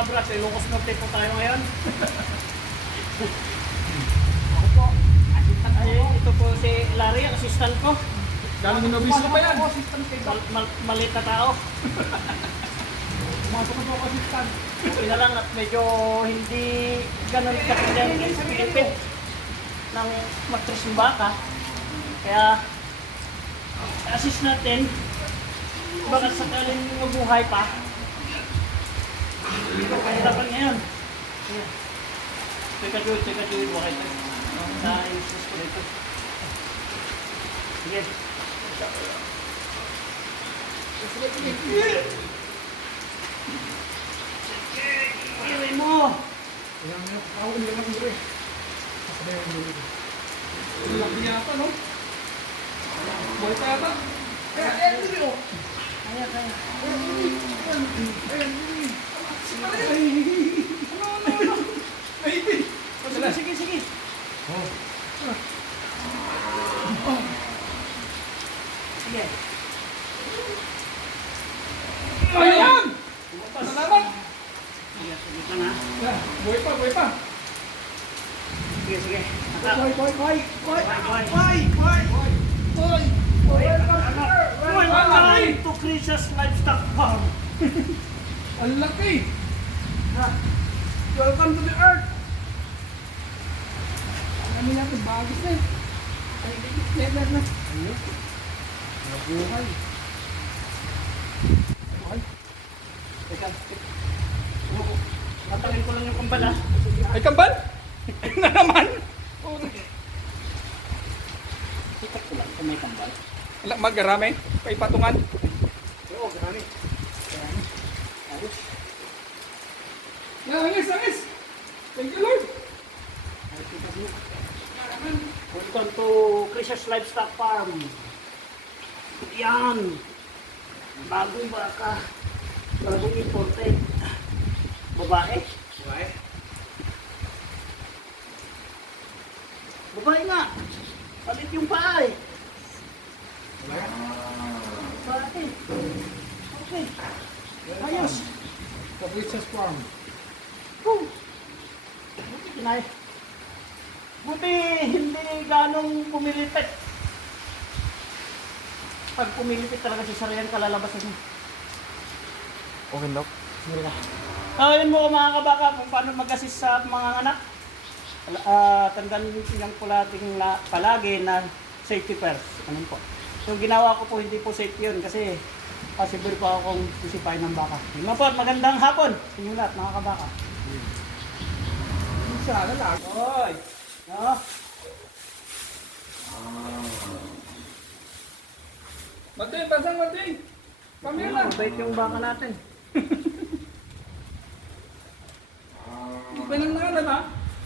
mga brats, Ilocos Norte po tayo ngayon. Ako po, assistant ko. Ito po si Larry, assistant ko. Galing yung nobis pa yan. Malit na tao. Pumasok ko po ako assistant. Okay na lang at medyo hindi ganun katindang Pilipin ng matris ng baka. Kaya assist natin baka sakaling mabuhay pa. Ito kahirapan ngayon. Teka Joey, wakay ito. Sa insist ko dito. Sige. Iwi mo! Ako hindi lang ang dure. Kasabay ang dure. Laki yata, no? Buhay pa yata. Kaya, dure, oh. Kaya. Sige. Sige. Ayan! Salamat! Sige ka na. Buhay pa. Sige. Welcome to Chris's Livestock Farm. Ang laki! Welcome to the earth. Ano natin, bagis na eh. Ay, level na. Ayun. Nabuhay. Ay. Teka. Natalin ko lang yung kambal ah. Ay, kambal? Ay, na naman. Sikat ko lang kung may kambal. Magarami. Paipatungan. Oo, marami. Ayos. Angis. Thank you, Lord. Welcome to Chris's Livestock Farm. Yan. Bagong baka. Bagong imported. Babae. Babae nga. Palit yung paa eh. Babae. Okay. Ayos. Fabrice's Farm. Buti hindi ganong pumilipit. Pag pumilipit talaga si Sarian, kalalabasan niya. Okay, Doc. Yun mo mga kabaka kung paano mag-assist sa mga anak. Tandaan niyang palagi na safety first. Ganun po. So ginawa ko po, hindi po safety yun kasi possible po akong sisipain ng baka. Yun po, magandang hapon sa inyo lahat mga kabaka. Sana lang. Hoy! No? Martin, pasang Martin. Come here na. Mabait yung baka natin.